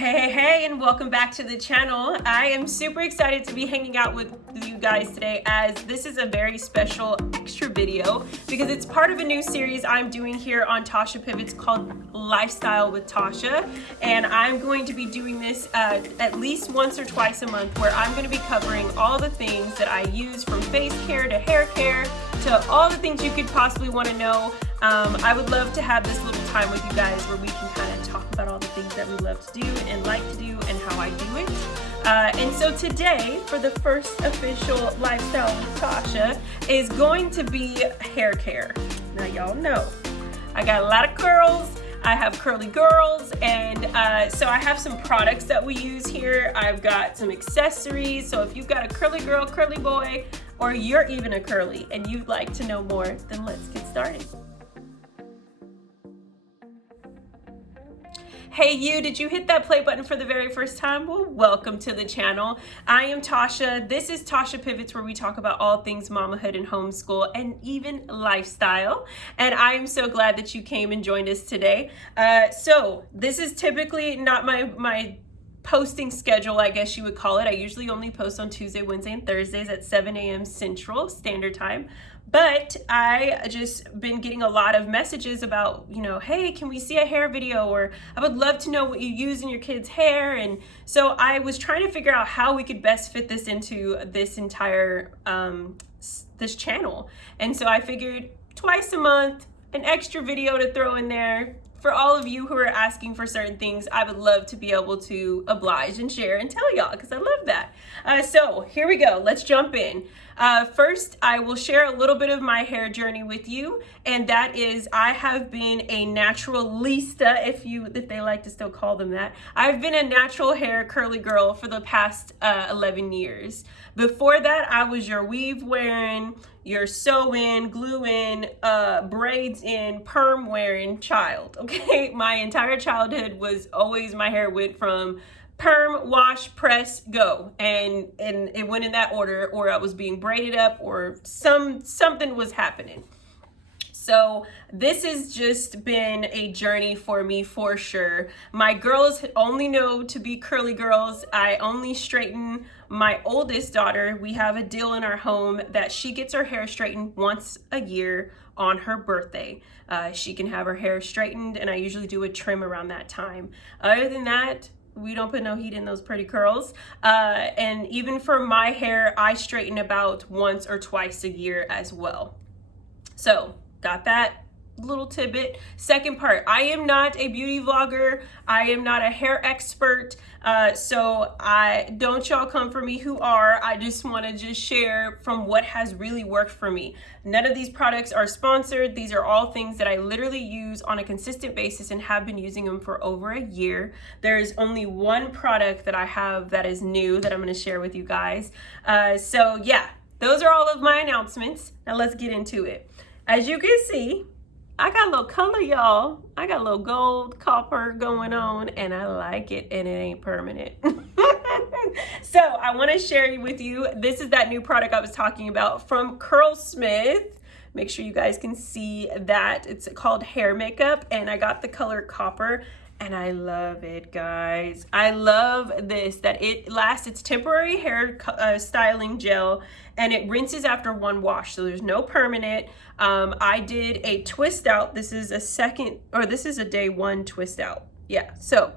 Hey, and welcome back to the channel. I am super excited to be hanging out with you guys today, as this is a very special extra video because it's part of a new series I'm doing here on Tasha Pivots called Lifestyle with Tasha. And I'm going to be doing this at least once or twice a month, where I'm going to be covering all the things that I use, from face care to hair care to all the things you could possibly want to know. I would love to have this little time with you guys where we can kind of talk about all the things that we love to do and like to do and how I do it. And so today, for the first official Lifestyle with Tasha, is going to be hair care. Now y'all know I got a lot of curls. I have curly girls, and so I have some products that we use here. I've got some accessories. So if you've got a curly girl, curly boy, or you're even a curly and you'd like to know more, then let's get started. Hey you, did you hit that play button for the very first time? Well, welcome to the channel. I am Tasha. This is Tasha Pivots, where we talk about all things mamahood and homeschool and even lifestyle. And I am so glad that you came and joined us today. So this is typically not my posting schedule, I guess you would call it. I usually only post on Tuesday, Wednesday, and Thursdays at 7 a.m. Central Standard Time. But I just been getting a lot of messages about, hey, can we see a hair video? Or I would love to know what you use in your kids' hair. And so I was trying to figure out how we could best fit this into this entire, this channel. And so I figured twice a month, an extra video to throw in there. For all of you who are asking for certain things, I would love to be able to oblige and share and tell y'all, because I love that. So here we go. Let's jump in. First, I will share a little bit of my hair journey with you, and that is I have been a naturalista, if they like to still call them that. I've been a natural hair curly girl for the past 11 years. Before that, I was your weave wearing, your sew in, glue in, braids in, perm wearing child. Okay, my entire childhood was always, my hair went from perm, wash, press, go, and it went in that order, or I was being braided up, or something was happening. So this has just been a journey for me, for sure. My girls only know to be curly girls. I only straighten my oldest daughter. We have a deal in our home that she gets her hair straightened once a year on her birthday. She can have her hair straightened, and I usually do a trim around that time. Other than that, we don't put no heat in those pretty curls. And even for my hair, I straighten about once or twice a year as well. So got that little tidbit. Second part, I am not a beauty vlogger. I am not a hair expert. So don't y'all come for me who are. I just want to just share from what has really worked for me. None of these products are sponsored. These are all things that I literally use on a consistent basis and have been using them for over a year. There's only one product that I have that is new that I'm going to share with you guys. So yeah, those are all of my announcements. Now let's get into it. As you can see, I got a little color, y'all. I got a little gold, copper going on, and I like it, and it ain't permanent. So I want to share with you, this is that new product I was talking about from Curlsmith. Make sure you guys can see that. It's called Hair Makeup, and I got the color copper. And I love it, guys. I love this, that it lasts. It's temporary hair styling gel, and it rinses after one wash. So there's no permanent. I did a twist out. This is a day one twist out. Yeah, so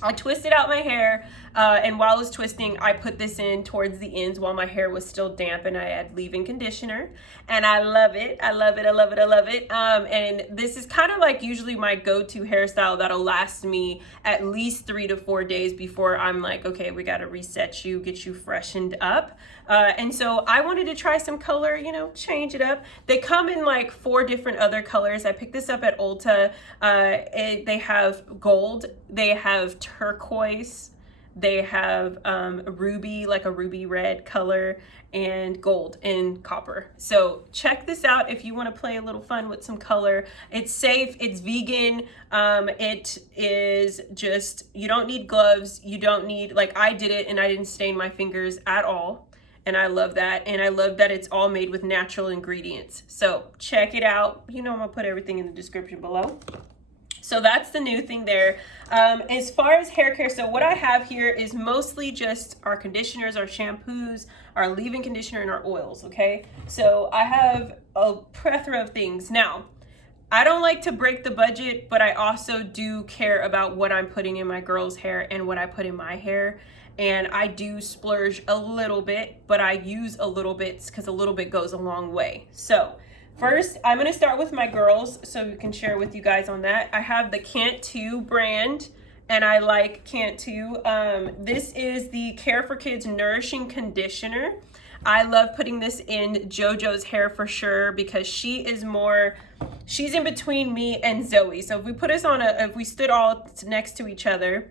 I twisted out my hair, and while I was twisting, I put this in towards the ends while my hair was still damp, and I had leave-in conditioner, and I love it. I love it. I love it. I love it. And this is kind of like usually my go-to hairstyle that'll last me at least 3 to 4 days before I'm like, okay, we got to reset you, get you freshened up. And so I wanted to try some color, change it up. They come in like 4 different other colors. I picked this up at Ulta. They have gold, they have turquoise, they have ruby, like a ruby red color, and gold and copper. So check this out if you want to play a little fun with some color. It's safe, it's vegan, it is just, you don't need gloves, you don't need, like I did it and I didn't stain my fingers at all. And I love that. And I love that it's all made with natural ingredients. So check it out. I'm gonna put everything in the description below. So that's the new thing there. As far as hair care, so what I have here is mostly just our conditioners, our shampoos, our leave-in conditioner, and our oils, okay? So I have a plethora of things. Now, I don't like to break the budget, but I also do care about what I'm putting in my girls' hair and what I put in my hair. And I do splurge a little bit, but I use a little bit because a little bit goes a long way. So first, I'm going to start with my girls so we can share with you guys on that. I have the Cantu brand, and I like Cantu. This is the Care for Kids Nourishing Conditioner. I love putting this in JoJo's hair for sure because she's in between me and Zoe. So if we put us on if we stood all next to each other,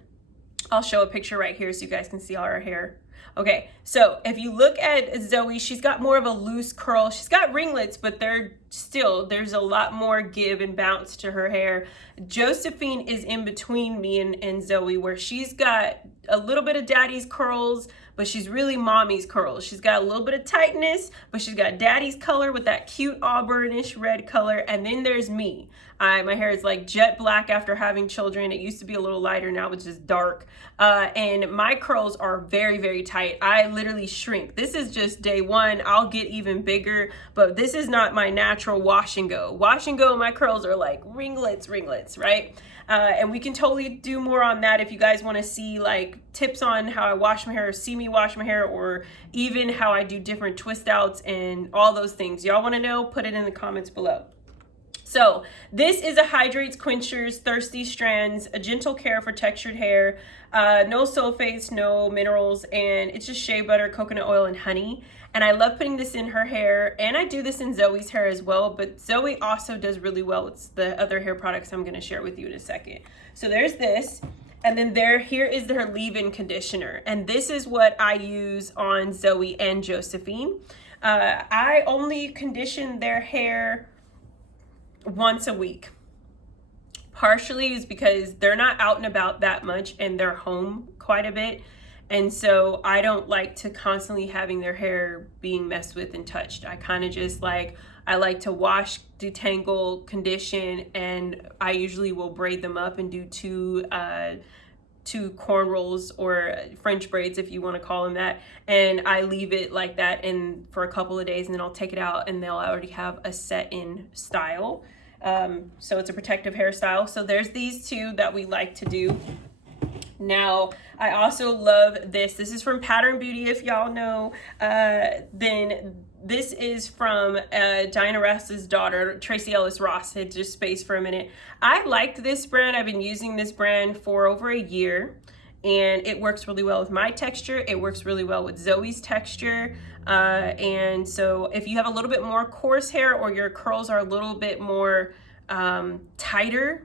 I'll show a picture right here so you guys can see all our hair. Okay, so if you look at Zoe, she's got more of a loose curl. She's got ringlets, but there's a lot more give and bounce to her hair. Josephine is in between me and Zoe, where she's got a little bit of daddy's curls, but she's really mommy's curls. She's got a little bit of tightness, but she's got daddy's color with that cute auburnish red color. And then there's me. My hair is like jet black after having children. It used to be a little lighter, now it's just dark. And my curls are very, very tight. I literally shrink. This is just day one. I'll get even bigger, but this is not my natural wash and go. Wash and go, my curls are like ringlets, right? And we can totally do more on that if you guys want to see like tips on how I wash my hair, or see me wash my hair, or even how I do different twist outs and all those things. Y'all want to know? Put it in the comments below. So this is a Hydrates, Quenchers, Thirsty Strands, a gentle care for textured hair, no sulfates, no minerals, and it's just shea butter, coconut oil, and honey. And I love putting this in her hair, and I do this in Zoe's hair as well, but Zoe also does really well with the other hair products I'm gonna share with you in a second. So there's this, and then here is her leave-in conditioner. And this is what I use on Zoe and Josephine. I only condition their hair once a week. Partially is because they're not out and about that much and they're home quite a bit. And so I don't like to constantly having their hair being messed with and touched. I kind of just I like to wash, detangle, condition, and I usually will braid them up and do two cornrows or French braids, if you want to call them that. And I leave it like that for a couple of days, and then I'll take it out and they'll already have a set in style. So it's a protective hairstyle. So there's these two that we like to do. Now, I also love this. This is from Pattern Beauty, if y'all know. Then this is from Diana Ross's daughter, Tracy Ellis Ross. Had just spaced for a minute. I liked this brand. I've been using this brand for over a year, and it works really well with my texture. It works really well with Zoe's texture. And so if you have a little bit more coarse hair, or your curls are a little bit more tighter,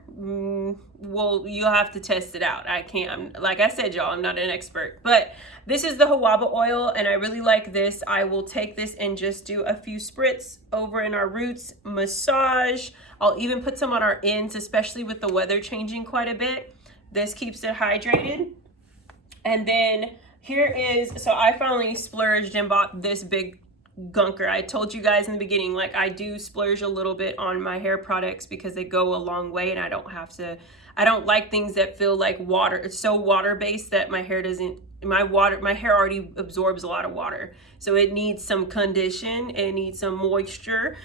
well, you'll have to test it out. Like I said, y'all, I'm not an expert, but this is the jojoba oil, and I really like this. I will take this and just do a few spritz over in our roots, massage. I'll even put some on our ends, especially with the weather changing quite a bit. This keeps it hydrated. And then here is, so I finally splurged and bought this big gunker. I told you guys in the beginning, like, I do splurge a little bit on my hair products because they go a long way, and I don't like things that feel like water. It's so water based that my hair already absorbs a lot of water. So it needs some condition, it needs some moisture.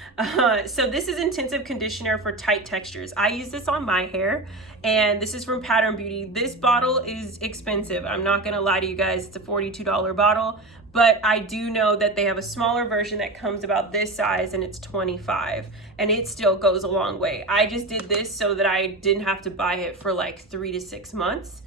So this is intensive conditioner for tight textures. I use this on my hair, and this is from Pattern Beauty. This bottle is expensive. I'm not gonna lie to you guys, it's a $42 bottle, but I do know that they have a smaller version that comes about this size, and it's $25, and it still goes a long way. I just did this so that I didn't have to buy it for like 3 to 6 months.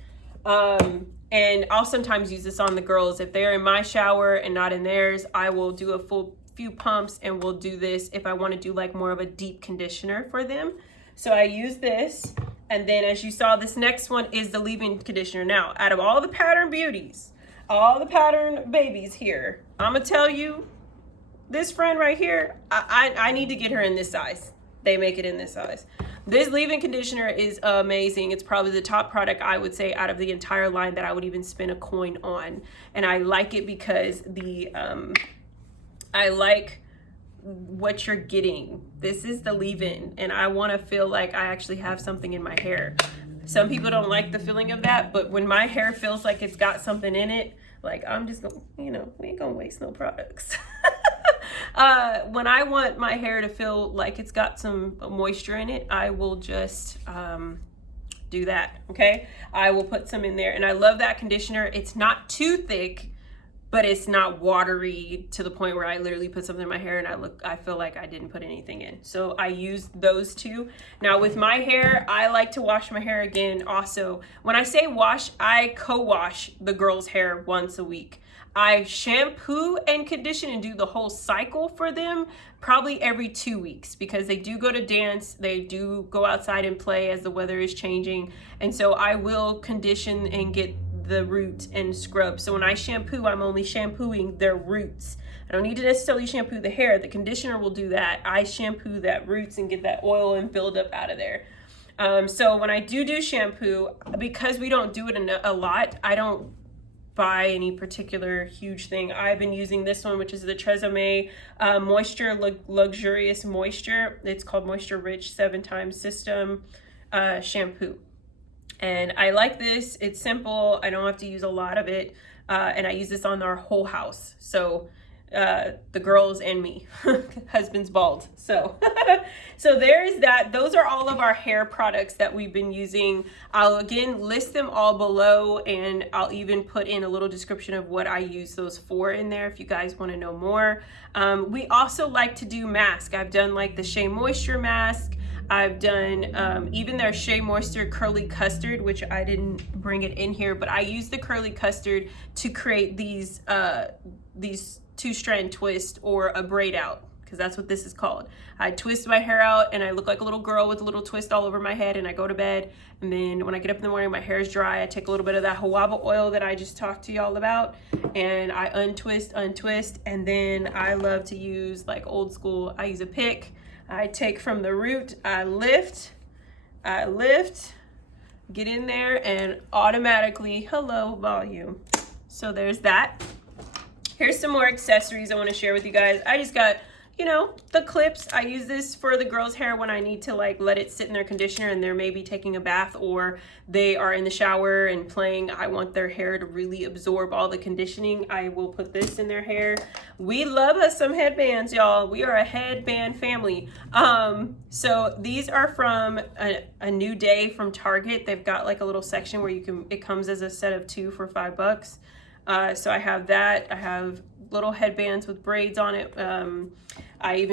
And I'll sometimes use this on the girls. If they're in my shower and not in theirs, I will do a full few pumps, and we'll do this if I want to do like more of a deep conditioner for them. So I use this, and then as you saw, this next one is the leave-in conditioner. Now, out of all the Pattern Beauties, all the Pattern babies here, I'm gonna tell you, this friend right here, I need to get her in this size. They make it in this size. This leave-in conditioner is amazing. It's probably the top product, I would say, out of the entire line that I would even spend a coin on. And I like it because what you're getting. This is the leave-in, and I want to feel like I actually have something in my hair. Some people don't like the feeling of that, but when my hair feels like it's got something in it, like I'm just gonna, we ain't gonna waste no products. When I want my hair to feel like it's got some moisture in it, I will just do that, okay? I will put some in there, and I love that conditioner. It's not too thick, but it's not watery to the point where I literally put something in my hair and I feel like I didn't put anything in. So I use those two. Now with my hair, I like to wash my hair again also. When I say wash, I co-wash the girls' hair once a week. I shampoo and condition and do the whole cycle for them probably every 2 weeks, because they do go to dance, they do go outside and play as the weather is changing. And so I will condition and get the root and scrub. So when I shampoo, I'm only shampooing their roots. I don't need to necessarily shampoo the hair. The conditioner will do that. I shampoo that roots and get that oil and buildup out of there. So when I do shampoo, because we don't do it a lot, I don't buy any particular huge thing. I've been using this one, which is the Tresemme Moisture Luxurious Moisture. It's called Moisture Rich 7-time System shampoo. And I like this. It's simple. I don't have to use a lot of it. And I use this on our whole house. So the girls and me. Husband's bald. So so there's that. Those are all of our hair products that we've been using. I'll again list them all below, and I'll even put in a little description of what I use those for in there if you guys want to know more. We also like to do masks. I've done like the Shea Moisture mask. I've done even their Shea Moisture Curly Custard, which I didn't bring it in here, but I use the Curly Custard to create these 2-strand twist or a braid out, because that's what this is called. I twist my hair out and I look like a little girl with a little twist all over my head, and I go to bed, and then when I get up in the morning, my hair is dry. I take a little bit of that jojoba oil that I just talked to y'all about, and I untwist, and then I love to use, like old school, I use a pick. I take from the root, I lift, get in there, and automatically, hello, volume. So there's that. Here's some more accessories I want to share with you guys. I just got, the clips. I use this for the girls' hair when I need to like let it sit in their conditioner and they're maybe taking a bath or they are in the shower and playing. I want their hair to really absorb all the conditioning. I will put this in their hair. We love us some headbands, y'all. We are a headband family. So these are from a New Day from Target. They've got like a little section where it comes as a set of 2 for $5. So I have that. I have little headbands with braids on it. I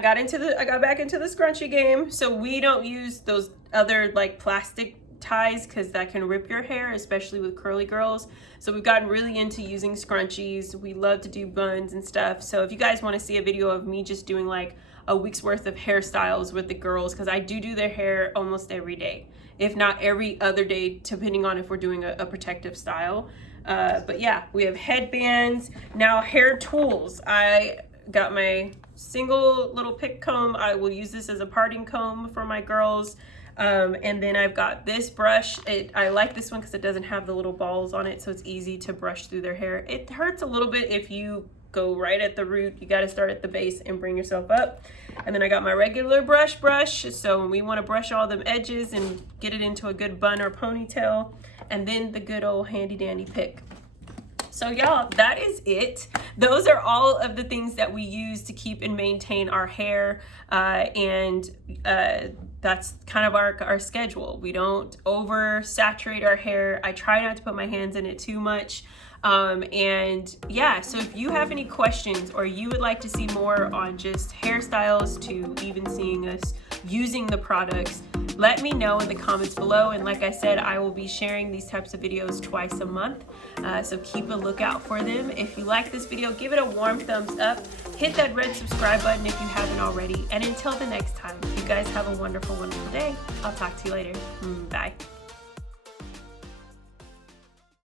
got back into the scrunchie game. So we don't use those other like plastic ties because that can rip your hair, especially with curly girls. So we've gotten really into using scrunchies. We love to do buns and stuff. So if you guys want to see a video of me just doing like a week's worth of hairstyles with the girls, because I do their hair almost every day, if not every other day, depending on if we're doing a protective style. But yeah, we have headbands. Now hair tools. I got my single little pick comb. I will use this as a parting comb for my girls. And then I've got this brush. I like this one because it doesn't have the little balls on it, so it's easy to brush through their hair. It hurts a little bit if you go right at the root. You got to start at the base and bring yourself up. And then I got my regular brush. So when we want to brush all them edges and get it into a good bun or ponytail, and then the good old handy dandy pick. So y'all, that is it. Those are all of the things that we use to keep and maintain our hair, and that's kind of our schedule. We don't oversaturate our hair. I try not to put my hands in it too much. And yeah, so if you have any questions or you would like to see more on just hairstyles to even seeing us using the products, let me know in the comments below. And like I said, I will be sharing these types of videos twice a month. So keep a lookout for them. If you like this video, give it a warm thumbs up. Hit that red subscribe button if you haven't already. And until the next time, you guys have a wonderful, wonderful day. I'll talk to you later. Bye.